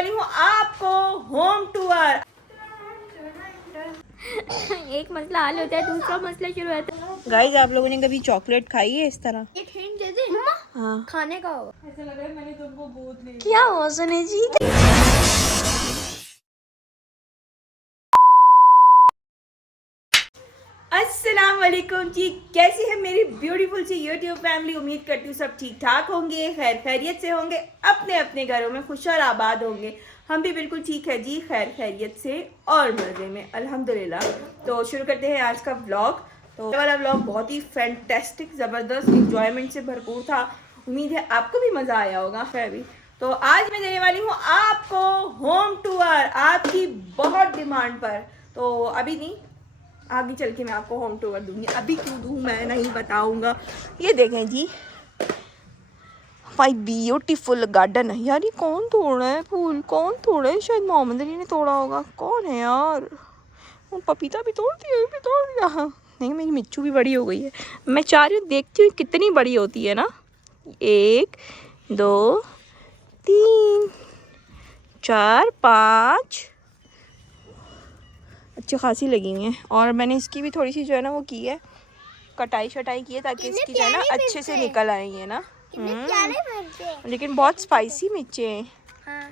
वाली हूँ आपको होम टूर। एक मसला हल होता है, दूसरा मसला शुरू होता है। गाइस, आप लोगों ने कभी चॉकलेट खाई है इस तरह? एक हिंट दे दे मम्मा। हाँ, खाने का होगा। ऐसा लग रहा है मैंने तुमको गोद ले लिया। क्या हुआ सुने जी? अस्सलाम वालेकुम जी, कैसी है मेरी ब्यूटीफुल सी यूट्यूब फैमिली। उम्मीद करती हूँ सब ठीक ठाक होंगे, खैर खैरियत से होंगे, अपने अपने घरों में खुश और आबाद होंगे। हम भी बिल्कुल ठीक है जी, खैर खैरियत से और मज़े में अल्हम्दुलिल्लाह। तो शुरू करते हैं आज का व्लॉग। तो ये वाला व्लॉग बहुत ही फैंटेस्टिक, ज़बरदस्त, इंजॉयमेंट से भरपूर था। उम्मीद है आपको भी मज़ा आया होगा। खैर भी तो आज मैं देने वाली हूँ आपको होम टूर, आपकी बहुत डिमांड पर। तो अभी नहीं, आगे चल के मैं आपको होम टूर दूंगी। अभी क्यों दूँ मैं नहीं बताऊंगा। ये देखें जी, माय ब्यूटीफुल गार्डन। यार ये कौन तोड़ रहा है फूल? कौन तोड़ा है? शायद मोहम्मद अली ने तोड़ा होगा। कौन है यार? वो पपीता भी तोड़ दिया, ये भी तोड़ दिया। हाँ नहीं, मेरी मिच्चू भी बड़ी हो गई है। मैं चाह रही हूँ, देखती हूँ कितनी बड़ी होती है ना। 1 2 3 4 5 अच्छी खासी लगी हुई है। और मैंने इसकी भी थोड़ी सी जो है ना वो की है, कटाई शटाई की है, ताकि इसकी जो है ना अच्छे से निकल आई है ना। लेकिन बहुत स्पाइसी मिर्चे हैं। हाँ।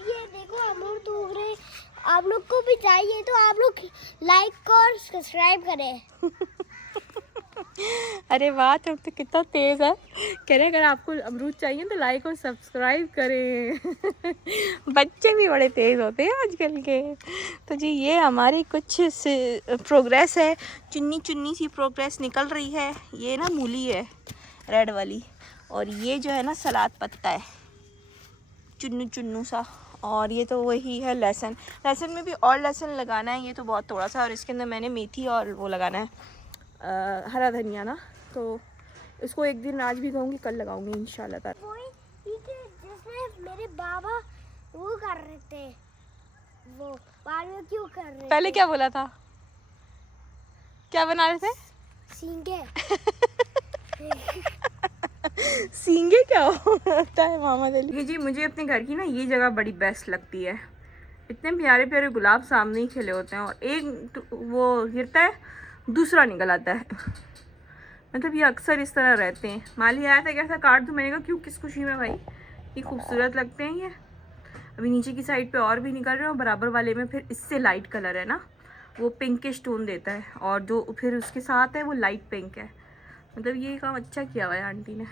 ये देखो अमरूद उग रहे। आप लोग को भी चाहिए तो आप लोग लाइक और सब्सक्राइब करें। अरे वाह, तुम तो कितना तेज है। कह रहे अगर आपको अमरूद चाहिए तो लाइक और सब्सक्राइब करें। बच्चे भी बड़े तेज होते हैं आजकल के। तो जी ये हमारी कुछ प्रोग्रेस है, चुन्नी चुन्नी सी प्रोग्रेस निकल रही है। ये ना मूली है रेड वाली, और ये जो है ना सलाद पत्ता है, चुन्नू चुन्नू सा। और ये तो वही है लहसुन। लहसुन में भी और लहसुन लगाना है, ये तो बहुत थोड़ा सा। और इसके अंदर मैंने मेथी और वो लगाना है, हरा धनिया ना। तो इसको एक दिन आज भी कहूँगी, कल लगाऊंगी इंशाल्लाह ताला। जिसमें मेरे बाबा वो कर रहे थे, वो बारबेक्यू कर रहे थे। पहले क्या बोला था? क्या बना रहे थे? सींगे। सींगे क्या होता है मोहम्मद अली जी? मुझे अपने घर की ना ये जगह बड़ी बेस्ट लगती है। इतने प्यारे प्यारे गुलाब सामने ही खिले होते हैं, और एक वो गिरता है, दूसरा निकल आता है। मतलब ये अक्सर इस तरह रहते हैं। माली आया था, कैसा काट दूँ? मैंने कहा क्यों, किस खुशी में भाई, ये खूबसूरत लगते हैं ये। अभी नीचे की साइड पे और भी निकल रहे हैं, और बराबर वाले में फिर इससे लाइट कलर है ना, वो पिंकिश टोन देता है, और जो फिर उसके साथ है वो लाइट पिंक है। मतलब ये काम अच्छा किया हुआ है आंटी ने।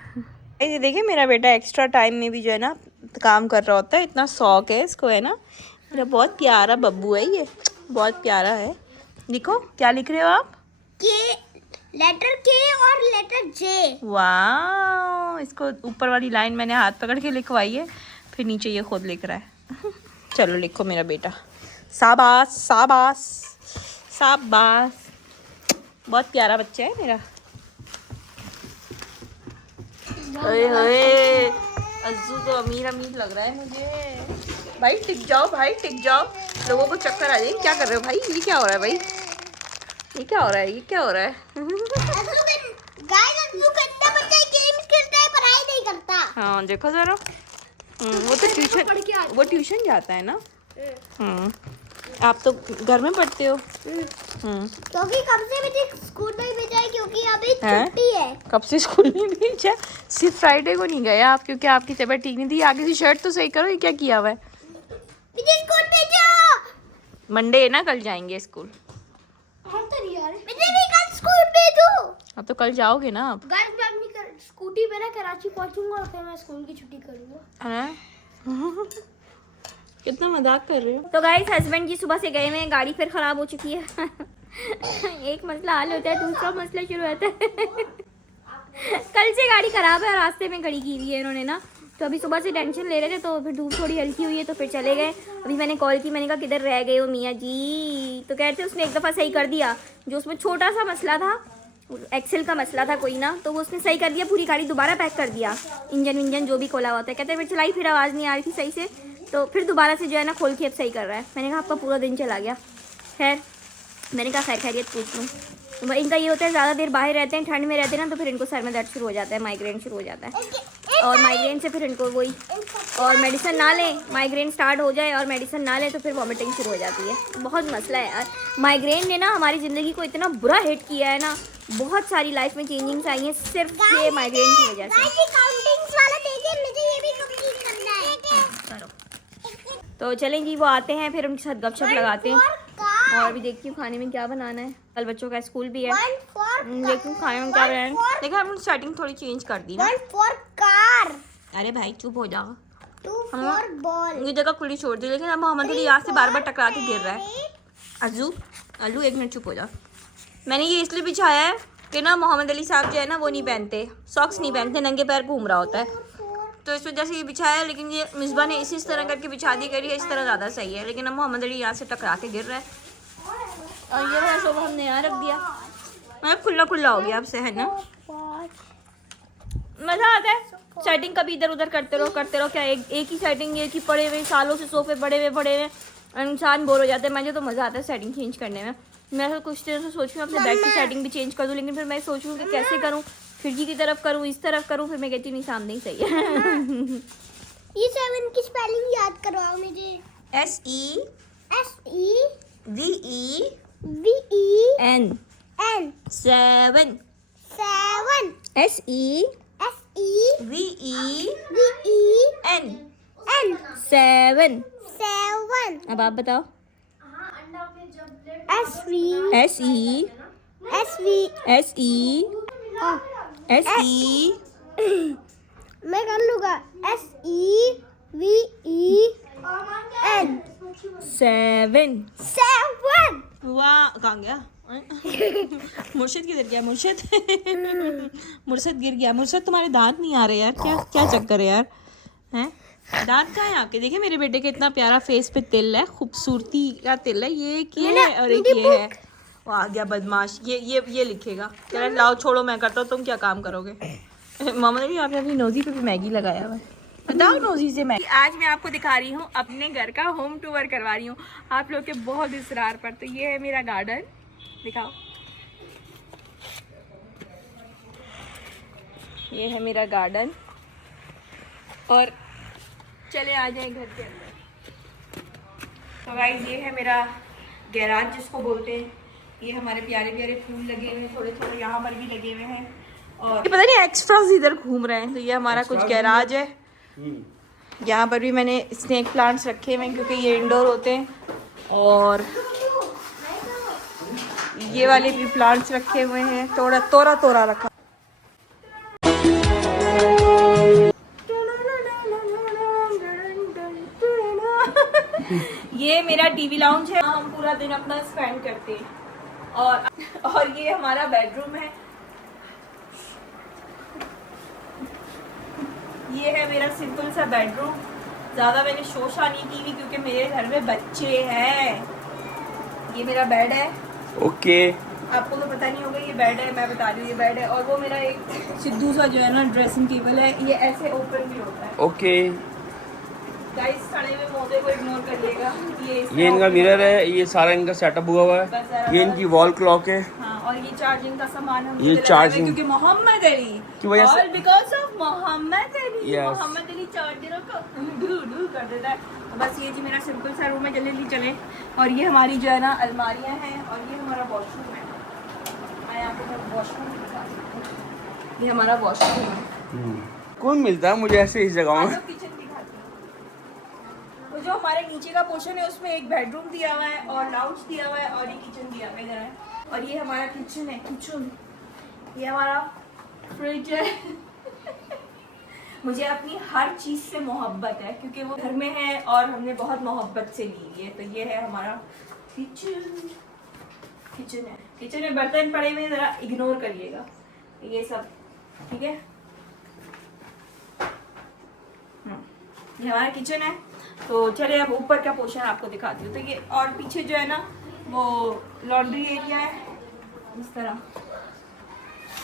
ये देखिए मेरा बेटा एक्स्ट्रा टाइम में भी जो है ना काम कर रहा होता है, इतना शौक है इसको, है ना। मेरा बहुत प्यारा बब्बू है ये, बहुत प्यारा है। लिखो, क्या लिख रहे हो आप? के, लेटर के और लेटर जे। वाह, इसको ऊपर वाली लाइन मैंने हाथ पकड़ के लिखवाई है, फिर नीचे ये खुद लिख रहा है। चलो लिखो मेरा बेटा। शाबाश शाबाश शाबाश, बहुत प्यारा बच्चा है मेरा। ओए ओए, अज्जू तो अमीर अमीर लग रहा है मुझे। भाई टिक जाओ, भाई टिक जाओ, लोगों को चक्कर आ जाएगी। क्या कर रहे हो भाई? ये क्या हो रहा है भाई? ये क्या हो रहा है? ये क्या हो रहा है? पढ़ाई नहीं करता। हाँ देखो जरा, वो तो ट्यूशन, वो ट्यूशन जाता है ना। आप तो घर में पढ़ते हो। क्योंकि कब से मुझे स्कूल में भेजा है, क्योंकि अभी छुट्टी है। कब से स्कूल में भेजा? सिर्फ फ्राइडे को नहीं गया आप, क्योंकि आपकी तबीयत ठीक नहीं थी। आगे से शर्ट तो सही करो, ये क्या किया हुआ है? मुझे स्कूल भेजो। मंडे है ना, कल जाएंगे स्कूल। हम तो नहीं आ रहे। मुझे भी कल स्कूल भेजो। अब तो कल जाओगे ना आप? गाइस मैं अपनी स्कूटी पे ना कराची पहुंचूंगा, और फिर मैं स्कूल की छुट्टी करूंगा। कितना मजाक कर रहे हो। तो गाइस हस्बैंड जी सुबह से गए हुए हैं, गाड़ी फिर खराब हो चुकी है। एक मसला हल होता है, दूसरा मसला शुरू होता है। कल से गाड़ी खराब है और रास्ते में खड़ी की हुई है इन्होंने ना। तो अभी सुबह से टेंशन ले रहे थे, तो फिर धूप थोड़ी हल्की हुई है तो फिर चले गए। अभी मैंने कॉल की, मैंने कहा किधर रह गए हो मियाँ जी? तो कहते उसने एक दफ़ा सही कर दिया, जो उसमें छोटा सा मसला था, एक्सेल का मसला था कोई ना, तो वो उसने सही कर दिया, पूरी गाड़ी दोबारा पैक कर दिया, इंजन विंजन जो भी खोला हुआ था। कहते फिर चलाई, फिर आवाज़ नहीं आ रही थी सही से, तो फिर दोबारा से जो है ना खोल के अब सही कर रहा है। मैंने कहा आपका पूरा दिन चला गया। खैर मैंने कहा खैर खैरियत पूछ लूँ। तो इनका ये होता है, ज़्यादा देर बाहर रहते हैं, ठंड में रहते हैं ना, तो फिर इनको सर में दर्द शुरू हो जाता है, माइग्रेन शुरू हो जाता है, और माइग्रेन से फिर इनको वही और मेडिसिन ना लें, माइग्रेन स्टार्ट हो जाए और मेडिसिन ना लें तो फिर वॉमिटिंग शुरू हो जाती है। बहुत मसला है यार, माइग्रेन ने ना हमारी ज़िंदगी को इतना बुरा हिट किया है ना, बहुत सारी लाइफ में चेंजिंग्स आई हैं सिर्फ ये माइग्रेन की वजह से। तो चलें जी, वो आते हैं फिर उनके साथ गपशप लगाते हैं। और अभी देखती हूँ खाने में क्या बनाना है, कल बच्चों का स्कूल भी है, देखती हूँ खाने में क्या बनाना है। देखा हमने सेटिंग थोड़ी चेंज कर दी ना। अरे भाई चुप हो जाओ, ये जगह खुली छोड़ दी, लेकिन अब मोहम्मद अली यहाँ से बार बार टकरा के गिर रहा है। अल्लू 1 मिनट चुप हो जा। मैंने ये इसलिए बिछाया है कि ना मोहम्मद अली साहब जो है ना वो नहीं पहनते, सॉक्स नहीं पहनते, नंगे पैर घूम रहा होता है, तो इस वजह से ये बिछाया है। लेकिन ये मिसबा ने इस तरह करके बिछा दी करी है, इस तरह ज़्यादा सही है। लेकिन अब मोहम्मद अली यहाँ से टकरा के गिर रहा है और ये वाला सोफा हमने यहाँ रख दिया, मतलब खुला खुला हो गया अब से, है ना। मज़ा आता है सेटिंग, कभी इधर उधर करते रहो क्या, एक ही सेटिंग, एक ही पड़े हुए सालों से सोफे पड़े हुए इंसान बोर हो जाता है। मुझे तो मज़ा आता है सेटिंग चेंज करने में। मैं तो कुछ दिनों से सोच रही हूँ अपने बेड की सेटिंग भी चेंज कर दूँ, लेकिन फिर मैं सोच रही हूँ कि कैसे करूँ, खिड़की की तरफ करूँ, इस तरफ करूँ, फिर मैं कहती नहीं सामने ही सही है। ये 7 की स्पेलिंग याद करवाओ मुझे। SEVEN N 7 7 SEVEN N 7। 7 अब आप बताओ। SV SE मैं कर लूँगा SEVEN 7। 7 वाह, कहाँ गया मुर्शिद? किधर गया मुर्शिद? मुर्शिद गिर गया। मुर्शिद तुम्हारे दांत नहीं आ रहे यार, क्या क्या चक्कर है यार, हैं? दांत कहाँ है आपके? देखिए मेरे बेटे के इतना प्यारा फेस पे तिल है, खूबसूरती का तिल है। ये एक ये है और एक ये है। वो आ गया बदमाश, ये लिखेगा। चलो लाओ छोड़ो, मैं करता हूँ, तुम क्या काम करोगे। मामा ने भी आपने अपनी नोजी पे भी मैगी लगाया हुआ है, बताओ नोजी से मैगी। आज मैं आपको दिखा रही हूँ अपने घर का होम टूर करवा रही हूँ आप लोग के बहुत इसरार पर। तो ये है मेरा गार्डन, दिखाओ, ये है मेरा गार्डन। और चले आ जाए घर के अंदर। तो गाइस ये है मेरा गैराज जिसको बोलते हैं। ये हमारे प्यारे प्यारे फूल लगे हुए हैं, थोड़े थोड़े यहाँ पर भी लगे हुए हैं, और ये पता नहीं एक्स्ट्रास इधर घूम रहे हैं। तो ये हमारा कुछ गैराज है। यहाँ पर भी मैंने स्नेक प्लांट्स रखे हुए हैं क्योंकि ये इंडोर होते हैं, और ये वाले भी प्लांट्स रखे हुए हैं, तोरा रखा। ये मेरा टीवी लाउंज है, हम पूरा दिन अपना स्पेंड करते हैं। और ये हमारा बेडरूम है। ये है मेरा सिंपल सा बेडरूम। ज़्यादा मैंने शोशा नहीं की हुई क्योंकि मेरे घर में बच्चे हैं। ये मेरा बेड है। ओके आपको तो पता नहीं होगा ये बेड है, मैं बता रही हूँ ये बेड है। और वो मेरा एक सिद्धू सा जो है ना ड्रेसिंग टेबल है, ये ऐसे ओपन भी होता है। ओके गाइस खड़े हुए मौके को इग्नोर करिएगा। ये इनका मिरर है, ये सारा इनका सेटअप हुआ हुआ है, ये इनकी वॉल क्लॉक है। हाँ, और ये चार्जिंग का सामान हम ये चार्जिंग क्योंकि मोहम्मद अली की वजह से, all because of Mohammad Ali. Yes. Mohammad Ali चार्जरों को डू कर देता है। तो बस ये जी मेरा सिंपल सा रूम है, जल्दी चले। और ये हमारी जो है ना अलमारियाँ हैं, और ये हमारा वॉशरूम है। मैं आपको वॉशरूम दिखा देती हूँ। ये हमारा वॉशरूम है। कौन मिलता है मुझे ऐसे इस जगह में? किचन दिखाती हूँ। तो जो हमारे नीचे का पोर्शन है उसमें एक बेडरूम दिया हुआ है और लाउंज दिया हुआ है, और ये किचन दिया हुआ है इधर है। और ये हमारा किचन है, किचन। ये हमारा फ्रिज है। मुझे अपनी हर चीज़ से मोहब्बत है क्योंकि वो घर में है और हमने बहुत मोहब्बत से ली है। तो ये है हमारा किचन। किचन में बर्तन पड़े हुए, ज़रा इग्नोर करिएगा ये सब, ठीक है। ये हमारा किचन है। तो चले अब ऊपर का पोर्शन आपको दिखाती हूँ। तो ये और पीछे जो है ना वो लॉन्ड्री एरिया है। इस तरह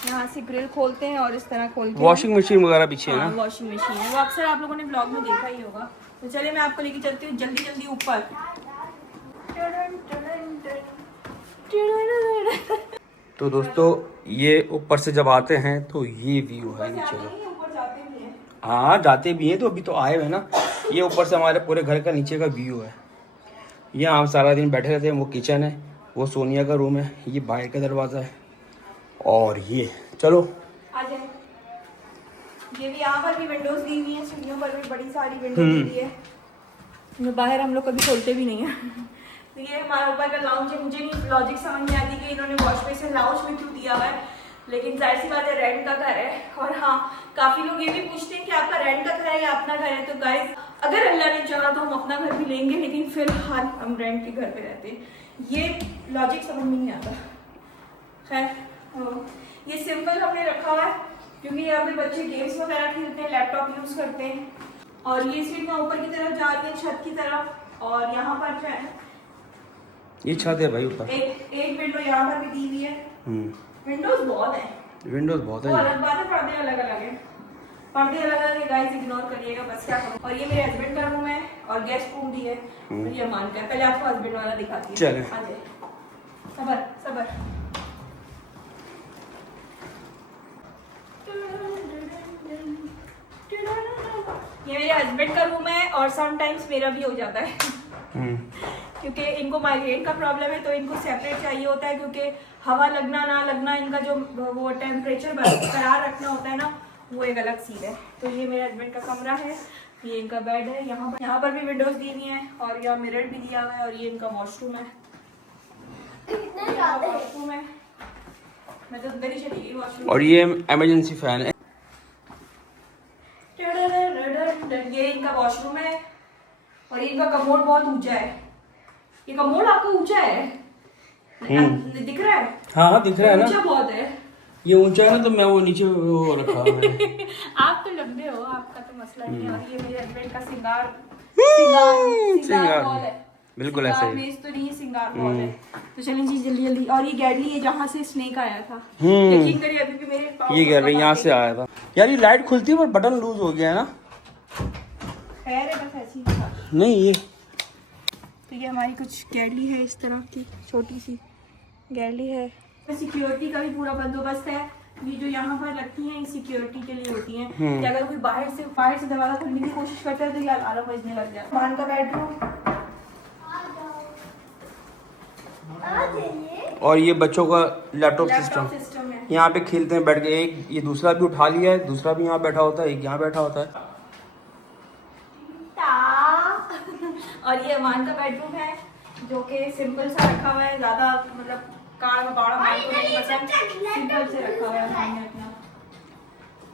यहाँ से ग्रिल खोलते हैं और इस तरह खोलते हैं। वॉशिंग मशीन वगैरह पीछे है ना? वॉशिंग मशीन है, वो अक्सर आप लोगों ने ब्लॉग में देखा ही होगा। तो चलिए मैं आपको लेके चलती हूँ जल्दी ऊपर। तो दोस्तों ये ऊपर से जब आते हैं तो ये व्यू है नीचे का। ऊपर जाते भी हैं। हाँ जाते भी हैं, तो अभी तो आए हुए ना, ये ऊपर से हमारे पूरे घर का नीचे का व्यू है। यहाँ हम सारा दिन बैठे रहते हैं। वो किचन है, वो सोनिया का रूम है, ये बाहर का दरवाज़ा है और ये चलो आ जाए। ये भी यहाँ पर भी विंडोज दी हुई है, सीढ़ियों पर भी बड़ी सारी विंडोज दी हुई है। जो बाहर हम लोग कभी खोलते भी नहीं है। तो ये हमारा ऊपर का लाउंज है। मुझे नहीं लॉजिक समझ नहीं आती कि इन्होंने वॉश बेसिन लाउंज में क्यों दिया हुआ है, लेकिन जाहिर सी बात है रेंट का घर है। और हाँ, काफी लोग ये भी पूछते हैं कि आपका रेंट का घर है या अपना घर है। तो गाइस, अगर अल्लाह ने चाहा तो हम अपना घर भी लेंगे, लेकिन फिलहाल हम रेंट के घर पे रहते हैं। ये लॉजिक समझ में नहीं आता। खैर, ये सिंपल हमने रखा हुआ है क्योंकि यहाँ पे बच्चे गेम्स वगैरह खेलते हैं, लैपटॉप यूज करते हैं। और ये सीट ऊपर की तरफ जा रही है, छत की तरफ। और यहाँ पर जो है ये छत है भाई ऊपर। एक विंडो यहाँ पर भी दी हुई है। विंडोज बहुत है, विंडोज बहुत है। अलग बात है, पर्दे अलग अलग है। पर्दे अलग अलग है गाइस, इग्नोर करिएगा, बस क्या करूं। और ये मेरे हस्बैंड का रूम है और गेस्ट रूम भी है। और ये अमान का है। पहले आपको हस्बैंड वाला दिखाती हूँ। चले। आ जाए, सबर सबर। ये मेरे हस्बैंड का रूम है और समटाइम्स मेरा भी हो जाता है। क्योंकि इनको माइग्रेन का प्रॉब्लम है, तो इनको सेपरेट चाहिए होता है, क्योंकि हवा लगना ना लगना, इनका जो वो टेम्परेचर बरकरार रखना होता है ना, वो एक अलग चीज़ है। तो ये मेरे हस्बैंड का कमरा है, ये इनका बेड है। यहाँ पर भी विंडोज दी हुई है और यहाँ मिरर भी दिया हुआ है। और ये इनका वॉशरूम है। वॉशरूम है, मैं तो अंदर ही चली गई वॉशरूम। और ये इमरजेंसी फैन है। ये इनका वॉशरूम है और इनका कमोड बहुत ऊंचा है। ये कमोड आपको ऊंचा है, दिख रहा है? हाँ दिख रहा है ना, ऊंचा बहुत है। ये ऊंचा है ना, तो मैं वो नीचे वो रखा है। आप तो लंबे हो, आपका तो मसला नहीं है। और ये मेरे हस्बैंड का सिंगार बॉल है। बिल्कुल ऐसे ही। मेज तो नहीं, सिंगार बॉल है। तो चलें जी जल्दी जल्दी। और ये गैलरी है जहाँ से स्नेक आया था। यकीन करिए अभी भी मेरे पाँव ये गैलरी यहाँ से आया था। यार ये लाइट खुलती है पर बटन लूज हो गया है ना। खैर है, बस ऐसी ही था। नहीं ये तो ये हमारी कुछ गैलरी है, इस तरह की छोटी सी गैलरी है। सिक्योरिटी का भी पूरा बंदोबस्त है। ये जो यहाँ पर लगती हैं, सिक्योरिटी के लिए होती हैं कि अगर कोई बाहर से दरवाजा खोलने की कोशिश करता है तो ये अलार्म बजने लग जाता है। मान का बेडरूम और ये बच्चों का लैपटॉप सिस्टम सिस्टम है। यहाँ पे खेलते हैं बैठ के। एक ये दूसरा भी उठा लिया है, दूसरा भी यहाँ बैठा होता है, एक यहाँ बैठा होता है। और ये अमान का बेडरूम है जो कि सिंपल सा रखा हुआ है, ज्यादा मतलब काड़ा बाड़ा मार को नहीं पसंद, सिंपल से रखा हुआ है अमान ने अपना।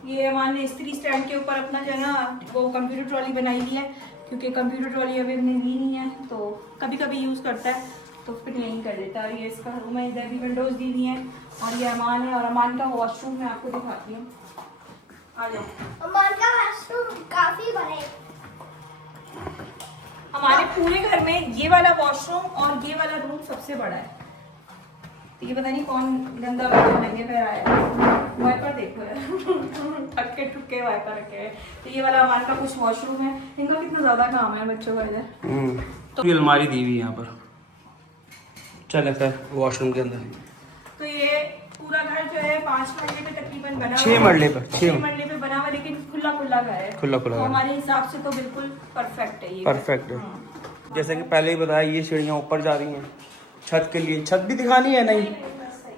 ये अमान ने स्त्री स्टैंड के ऊपर अपना जो है ना वो कंप्यूटर ट्रॉली बनाई हुई है, क्योंकि कंप्यूटर ट्रॉली अभी हमने ली नहीं है, तो कभी कभी यूज करता है तो फिर यहीं कर देता है। और ये इसका रूम है, इधर भी विंडोज दी हुई है। और ये अमान है और अमान का वॉशरूम मैं आपको दिखाती हूँ। आ जाओ। अमान का वॉशरूम काफी बड़ा है। हमारे पूरे घर में ये वाला वॉशरूम और ये वाला रूम सबसे बड़ा है। तो ये पता नहीं कौन गंदा वाइपर लगे फिर आया। वाइपर देखो यार, ठक्के ठुक्के वाइपर रखे हैं। तो ये वाला हमारे का कुछ वॉशरूम है। इनका कितना ज्यादा काम है बच्चों का इधर। तो ये अलमारी दी हुई है यहाँ पर। चले फिर वॉशरूम के अंदर। तो ये पूरा घर जो है 5 मरले पे तकरीबन बना 6 मरले पर 6 मरले पे बना हुआ, लेकिन खुला खुला घर है। खुला खुला तो घर। हमारे हिसाब से तो बिल्कुल परफेक्ट है ये। परफेक्ट है। जैसे कि पहले ही बताया, ये सीढ़ियाँ ऊपर जा रही हैं छत के लिए। छत भी दिखानी है नहीं?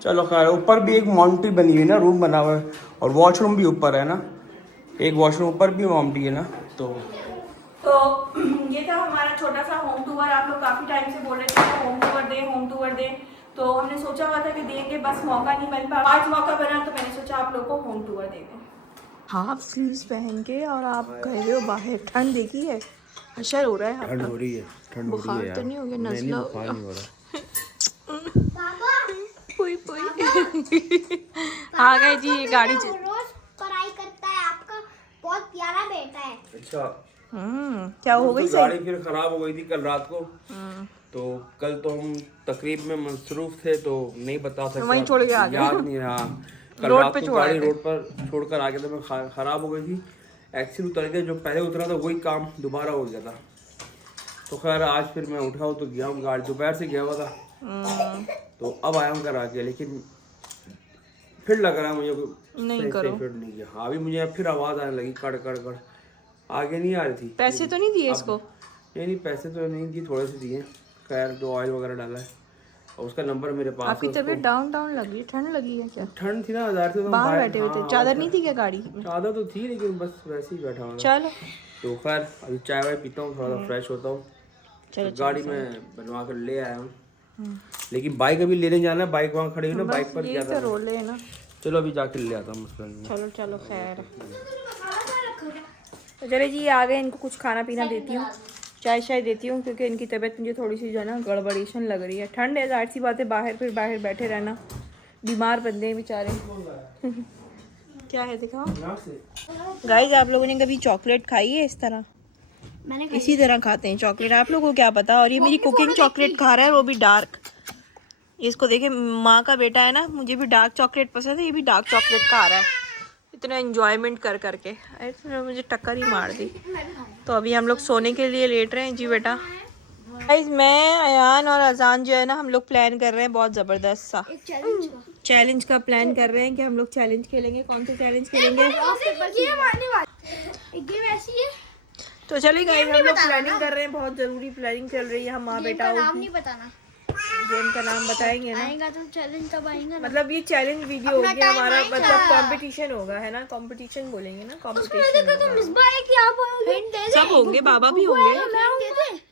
चलो खैर, ऊपर भी एक माउंटी बनी हुई है ना, रूम बना हुआ है। और वॉशरूम भी ऊपर है ना, एक वॉशरूम ऊपर भी माउंटी है ना। तो ये था हमारा छोटा सा होम टूर। आप लोग काफी टाइम से बोल रहे थे होम टूर दे, तो हमने सोचा हुआ था कि देंगे, बस मौका नहीं मिल पाया। आज मौका बना तो मैंने सोचा आप लोग को होम टूर दे दें। हाफ स्लीव्स पहन के और आप गए हो बाहर। ठंड देखी है, हशर हो रहा है। ठंड हो रही है, ठंड हो रही बुखार है। तो नहीं हो गया? नज़ला बुखार नहीं हो रहा। पुई पुई। आ गए जी, ये गाड़ी वो रोज पढ़ाई करता है, आपका बहुत प्यारा बेटा है। अच्छा, क्या हो गई? तो गाड़ी फिर खराब हो गई थी कल रात को। तो कल तो हम तकरीब में मसरूफ थे, तो नहीं बता सकते। वहीं छोड़ के आ गए। याद नहीं रहा। कल रोड रात पे को छोड़ा गाड़ी थे। रोड पर छोड़कर आ गया था मैं। खराब हो गई थी। एक्सीडेंट उतर के जो पहले उतरा था वही काम दोबारा हो गया था। तो खैर आज फिर मैं उठा हूँ तो गया हूँ, गाड़ी दोपहर से गया हुआ था। तो अब आया हूँ घर आके, लेकिन फिर लग रहा है मुझे नहीं करो। फिर नहीं गया। हाँ, अभी मुझे फिर आवाज़ आने लगी कड़ कड़ कड़। आगे नहीं आ रही थी। पैसे तो नहीं दिए इसको? नहीं पैसे तो नहीं दिए, थोड़े से दिए। खैर जो ऑयल वगैरह डाला है और उसका नंबर मेरे पास आपकी तबीयत डाउन डाउन लग रही है, ठंड लगी है क्या? ठंड थी ना, हजार से तो बाहर बैठे हुए थे, चादर नहीं थी क्या गाड़ी में? चादर तो थी लेकिन बस वैसे ही बैठा हुआ। चलो तो खैर अभी चाय वाय पीता हूँ, थोड़ा सा फ्रेश होता हूँ। चलो गाड़ी में बनवा कर ले आया हूँ, लेकिन बाइक अभी लेने जाना है। बाइक वहाँ खड़ी है ना, बाइक पर यही तो रोल है ना। चलो अभी जाके ले आता हूँ, मसला नहीं है। चलो चलो खैर। तो चले जी आ गए, इनको कुछ खाना पीना देती हूँ, चाय शाय देती हूँ, क्योंकि इनकी तबीयत मुझे थोड़ी सी जो है ना गड़बड़ेशन लग रही है। ठंड है, जाहिर सी बात है, बाहर फिर बाहर बैठे रहना, बीमार बंदे हैं बेचारे। क्या है दिखाओ गाइस, आप लोगों ने कभी चॉकलेट खाई है इस तरह? मैंने इसी तरह खाते हैं चॉकलेट, आप लोगों को क्या पता। और ये मेरी कुकिंग चॉकलेट खा रहा है, वो भी डार्क। इसको देखे, माँ का बेटा है ना, मुझे भी डार्क चॉकलेट पसंद है, ये भी डार्क चॉकलेट खा रहा है इतना एंजॉयमेंट कर करके। अरे मुझे टक्कर ही मार दी। तो अभी हम लोग सोने के लिए लेट रहे हैं जी बेटा। गाइस मैं, अयान और अजान जो है ना, हम लोग प्लान कर रहे हैं बहुत ज़बरदस्त सा चैलेंज का प्लान कर रहे हैं कि हम लोग चैलेंज खेलेंगे। कौन सा चैलेंज खेलेंगे? तो चलिए गाइस, हम लोग प्लानिंग कर रहे हैं, बहुत ज़रूरी प्लानिंग चल रही है। हम माँ बेटा नाम नहीं बताना, गेम का नाम बताएंगे ना, आएगा तो चैलेंज तब आएगा ना। मतलब ये चैलेंज वीडियो होगी हमारा, मतलब कंपटीशन होगा, है ना, कंपटीशन बोलेंगे ना, कंपटीशन सब होंगे, बाबा भी होंगे।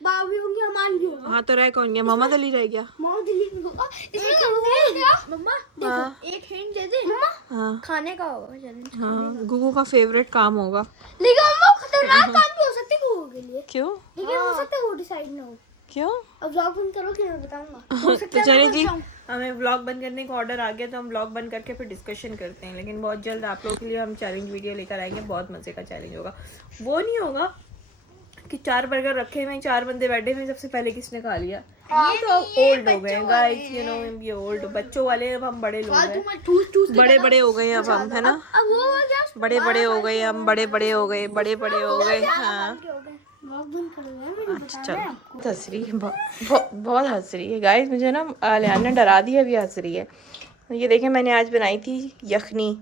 बाबा भी होंगे, अमान भी होगा। हाँ तो रह कौन गया? मोहम्मद अली रह गया। मोहम्मद अली भी होगा। इसमें क्या होगा? मम्मा देखो, एक हिंट दे दे मम्मा, हाँ खाने का होगा चैलेंज। हाँ, गुगू का फेवरेट काम होगा। लेकिन मम्मा खतरनाक काम भी हो सकते हैं गुगू के लिए, क्यों? लेकिन हो सकता है वो डिसाइड ना हो। क्यों? अब व्लॉग बंद करो कि मैं बताऊंगा। तो चलिए जी, हमें व्लॉग बंद करने का ऑर्डर आ गया, तो हम व्लॉग बंद करके फिर डिस्कशन करते हैं। लेकिन बहुत जल्द आप लोगों के लिए हम चैलेंज वीडियो लेकर आएंगे, बहुत मजे का चैलेंज होगा। वो नहीं होगा कि 4 बर्गर रखे हुए, 4 बंदे बैठे हुए, सबसे पहले किसने खा लिया। ये तो अब ओल्ड हो गए गाइस, यू नो, ये ओल्ड बच्चों वाले, अब हम बड़े लोग हैं, बड़े बड़े हो गए अब हम, है ना, अब वो हो गया, बड़े बड़े हो गए हम, बड़े बड़े हो गए, बड़े बड़े हो गए। हाँ व्लॉग बंद करो यार, मैंने अच्छा चलो, हंस रही है, बहुत हंस रही है गाइस, मुझे ना अलियान ने डरा दिया, अभी हंस रही है। ये देखें, मैंने आज बनाई थी यखनी,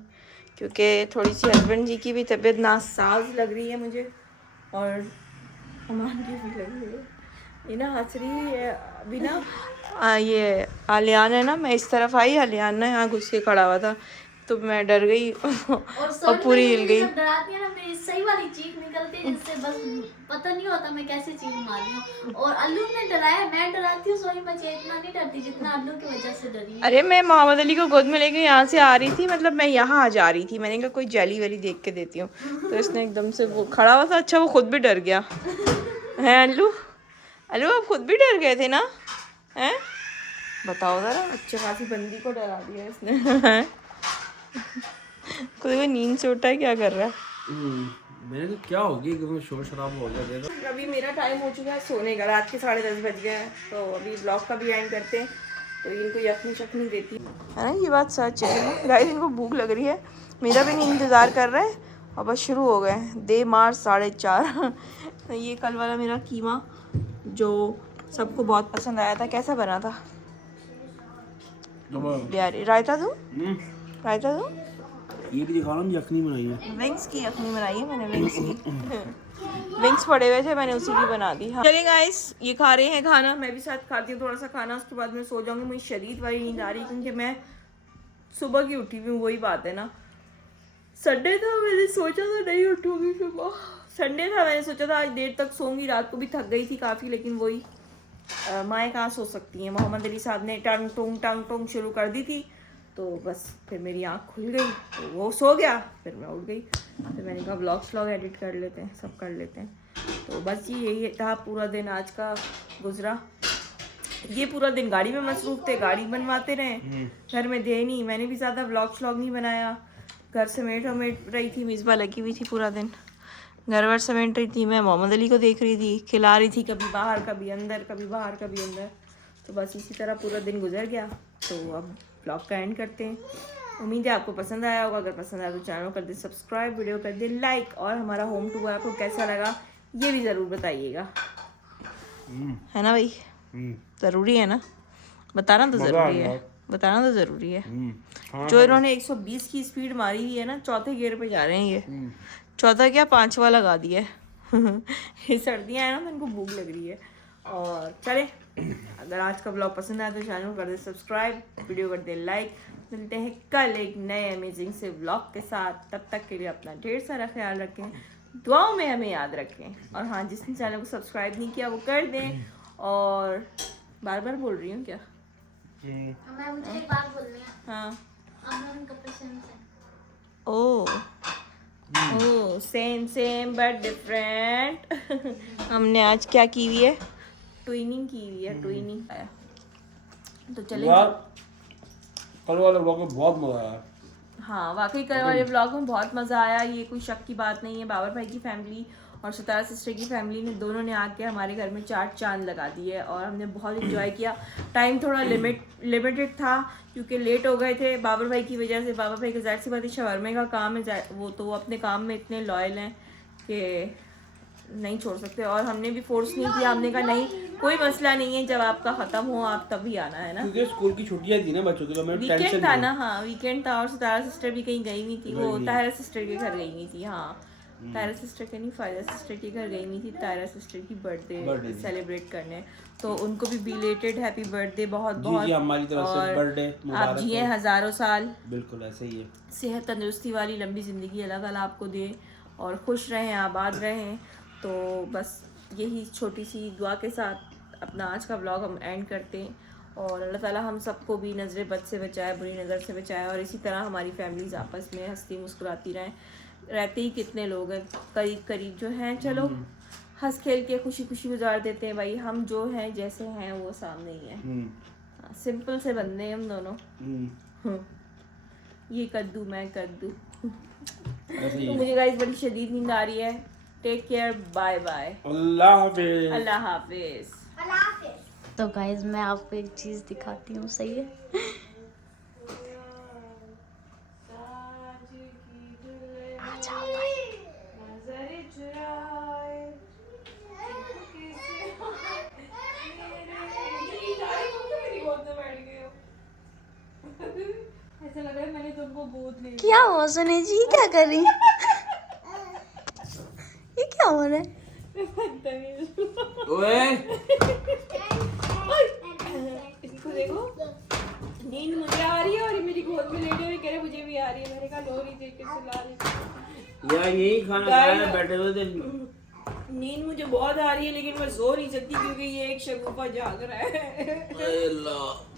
क्योंकि थोड़ी सी हस्बैंड जी की भी तबीयत नासाज लग रही है मुझे, और अमान की भी लग रही है। ये ना हंस रही है अभी ना। ये अलियान है ना, मैं इस तरफ आई, अलियान ना यहाँ घुस के खड़ा हुआ था, तो मैं डर गई और पूरी हिल गई। डराती है ना, मेरी सही वाली चीख निकलती है, जिससे बस पता नहीं होता मैं कैसे चीख मारी हूँ। और अल्लू ने डराया, मैं डराती हूँ सोई बच्चे, इतना नहीं डरती जितना अल्लू की वजह से डरी। अरे मैं मोहम्मद अली को गोद में लेके यहाँ से आ रही थी, मतलब मैं यहाँ आ जा रही थी, मैंने कहा कोई जेली वेली देख के देती हूँ, तो इसने एकदम से वो खड़ा हुआ था। अच्छा वो खुद भी डर गया है। अल्लू, अल्लू आप खुद भी डर गए थे ना, हैं? बताओ ज़रा, अच्छे खासी बंदी को डरा दिया इसने। खुद को नींद से उठा है, क्या कर रहा है? मैंने तो क्या होगी एकदम शोर शराबा हो गया। देखो अभी मेरा टाइम हो चुका है सोने का, रात के 10:30 बज गए हैं, तो अभी ब्लॉग का भी एंड करते हैं। तो इनको यखनी शखनी देती है ना, ये बात सच है गाइस, इनको भूख लग रही है, मेरा भी नहीं इंतज़ार कर रहा है, और बस शुरू हो गए। दे मार 4:30। ये कल वाला मेरा कीमा जो सबको बहुत पसंद आया था, कैसा बना था यार? रायता दूँ? रायता दूँ? ये भी दिखा रहा हूँ, यखनी बनाई है, विंग्स की यखनी बनाई है मैंने, विंग्स की। विंग्स पड़े हुए थे, मैंने उसी की बना दी। हाँ। चलिए गाइस, ये खा रहे हैं खाना, मैं भी साथ खाती हूँ थोड़ा सा खाना, उसके बाद मैं सो जाऊंगी। मुझे शदीद वाली नींद आ रही है, क्योंकि मैं सुबह की उठी हुई हूँ, वही बात है ना। संडे था, मैंने सोचा था नहीं उठूंगी सुबह, संडे था, मैंने सोचा था आज देर तक सोऊंगी, रात को भी थक गई थी काफ़ी, लेकिन वही माएँ कहाँ सो सकती हैं। मोहम्मद अली साहब ने टंग टोंग शुरू कर दी थी, तो बस फिर मेरी आँख खुल गई, तो वो सो गया, फिर मैं उठ गई। फिर मैंने कहा व्लॉग एडिट कर लेते हैं, सब कर लेते हैं। तो बस जी यही था पूरा दिन आज का गुजरा। ये पूरा दिन गाड़ी में मसरूफ थे, गाड़ी बनवाते रहे, घर में थे नहीं, मैंने भी ज़्यादा व्लॉग नहीं बनाया, घर समेट रही थी, मिसबा लगी हुई थी पूरा दिन, घर वर समेट रही थी, मैं मोहम्मद अली को देख रही थी, खिला रही थी, कभी बाहर कभी अंदर, कभी बाहर कभी अंदर, तो बस इसी तरह पूरा दिन गुजर गया। तो अब ब्लॉग का एंड करते हैं। उम्मीद है आपको पसंद आया होगा, अगर पसंद आया तो चैनल कर दे सब्सक्राइब, वीडियो कर दे लाइक, और हमारा होम टूर आपको कैसा लगा ये भी ज़रूर बताइएगा, है ना भाई? ज़रूरी है ना, बताना तो ज़रूरी है, बताना तो ज़रूरी है। जो इन्होंने 120 की स्पीड मारी हुई है ना, चौथे गियर पे जा रहे हैं ये, चौथा क्या 5वां लगा दिया है। ये सर्दियाँ हैं ना, तो इनको भूख लग रही है। और चले, अगर आज का ब्लॉग पसंद आया तो चैनल को कर दे सब्सक्राइब, वीडियो कर दे लाइक। मिलते हैं कल एक नए अमेजिंग से ब्लॉग के साथ। तब तक के लिए अपना ढेर सारा ख्याल रखें, दुआओं में हमें याद रखें। और हाँ, जिसने चैनल को सब्सक्राइब नहीं किया वो कर दें। और बार बार बोल रही हूँ क्या? मैं मुझे एक बात बोलनी है। हाँ। अमन कपड़े सेम से। ओ सेम सेम बट डिफरेंट। हमने आज क्या की हुई है? ट्विनिंग की हुई है, ट्विनिंग। तो चले कल वाले ब्लॉग में बहुत मजा आया। हाँ, वाकई कल वाले ब्लॉग में बहुत मज़ा आया। ये कोई शक की बात नहीं है। बाबर भाई की फैमिली और सितारा सिस्टर की फैमिली ने दोनों ने आके हमारे घर में 4 चांद लगा दिए और हमने बहुत इंजॉय किया। टाइम थोड़ा लिमिटेड था क्योंकि लेट हो गए थे बाबर भाई की वजह से। बाबर भाई का ज़ाहिर सी बात है शवरमे का काम है, वो तो अपने काम में इतने लॉयल हैं कि नहीं छोड़ सकते। और हमने भी फोर्स नहीं किया, हमने कहा नहीं कोई मसला नहीं है, जब आपका ख़त्म हो आप तभी आना है ना, क्योंकि स्कूल की छुट्टियां थी ना बच्चों की, तो मैं वीकेंड था ना। हाँ वीकेंड था। और सितारा सिस्टर भी कहीं गई हुई थी, वो ताहिरा सिस्टर के घर गई हुई थी। हाँ, ताहिरा सिस्टर के नहीं, फायदा सिस्टर के घर गई हुई थी ताहिरा सिस्टर की बर्थडे सेलिब्रेट करने। तो उनको भी बिलेटेड हैप्पी बर्थडे बहुत बहुत। जी हमारी तरफ से बर्थडे मुबारक आप जिए हज़ारों साल, बिल्कुल ऐसे ही है। सेहत तंदुरुस्ती वाली लंबी ज़िंदगी अल्लाह ताला आपको दे और खुश रहें, आबाद रहें। तो बस यही छोटी सी दुआ के साथ अपना आज का व्लॉग हम एंड करते हैं। और अल्लाह ताला हम सबको भी नज़र बद से बचाए, बुरी नज़र से बचाए। और इसी तरह हमारी फैमिलीज़ आपस में हंसती मुस्कुराती रहें। रहते ही कितने लोग हैं करीब जो हैं, चलो हंस खेल के खुशी खुशी गुजार देते हैं भाई। हम जो हैं जैसे हैं वो सामने ही हैं। सिंपल से बंदे हैं हम दोनों। ये कद्दू मैं कद्दू। तो मुझे गाइस बड़ी शदीद नींद आ रही है। टेक केयर, बाय बाय, अल्लाह हाफिज। अल्लाह हाफिज। तो गाइज मैं आपको एक चीज दिखाती हूँ, सही है? ऐसा लग रहा है मैंने तुमको गोद ले क्या हुआ सुने जी, क्या कर रही? ये क्या हो रहा है? ओए इसको देखो, नींद मुझे आ रही है और ये मेरी गोद में लेटे हुए कह रहे मुझे भी आ रही है। मैंने कहा लो नहीं देख के सुला रही यार यही खाना खाया बैठे हुए थे। नींद मुझे बहुत आ रही है लेकिन मैं सो नहीं सकती क्योंकि ये एक शगुफा जाग रहा है। अल्लाह